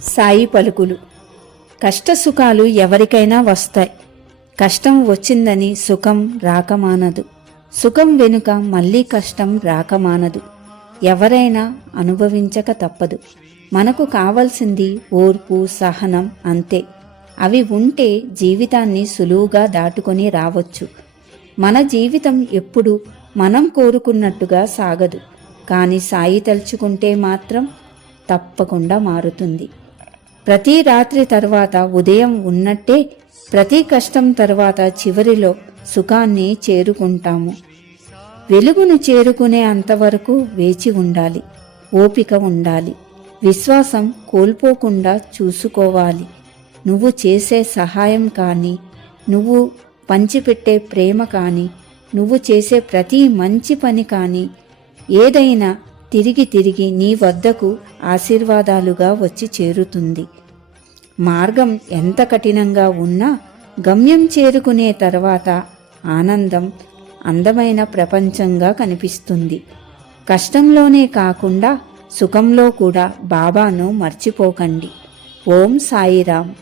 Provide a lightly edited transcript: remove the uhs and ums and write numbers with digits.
సాయి పలుకులు. కష్టసుఖాలు ఎవరికైనా వస్తాయి. కష్టం వచ్చిందని సుఖం రాకమానదు. సుఖం వెనుక మళ్ళీ కష్టం రాకమానదు. ఎవరైనా అనుభవించక తప్పదు. మనకు కావలసింది ఓర్పు, సహనం అంతే. అవి ఉంటే జీవితాన్ని సులువుగా దాటుకొని రావచ్చు. మన జీవితం ఎప్పుడు మనం కోరుకున్నట్టుగా సాగదు. కానీ సాయి తలుచుకుంటే మాత్రం తప్పకుండా మారుతుంది. ప్రతి రాత్రి తర్వాత ఉదయం ఉన్నట్టే ప్రతి కష్టం తర్వాత చివరిలో సుఖాన్ని చేరుకుంటాము. వెలుగును చేరుకునే అంతవరకు వేచి ఉండాలి. ఓపిక ఉండాలి. విశ్వాసం కోల్పోకుండా చూసుకోవాలి. నువ్వు చేసే సహాయం కానీ, నువ్వు పంచిపెట్టే ప్రేమ కానీ, నువ్వు చేసే ప్రతి మంచి పని కానీ ఏదైనా తిరిగి తిరిగి నీ వద్దకు ఆశీర్వాదాలుగా వచ్చి చేరుతుంది. మార్గం ఎంత కఠినంగా ఉన్నా గమ్యం చేరుకునే తర్వాత ఆనందం అందమైన ప్రపంచంగా కనిపిస్తుంది. కష్టంలోనే కాకుండా సుఖంలో కూడా బాబాను మర్చిపోకండి. ఓం సాయిరాం.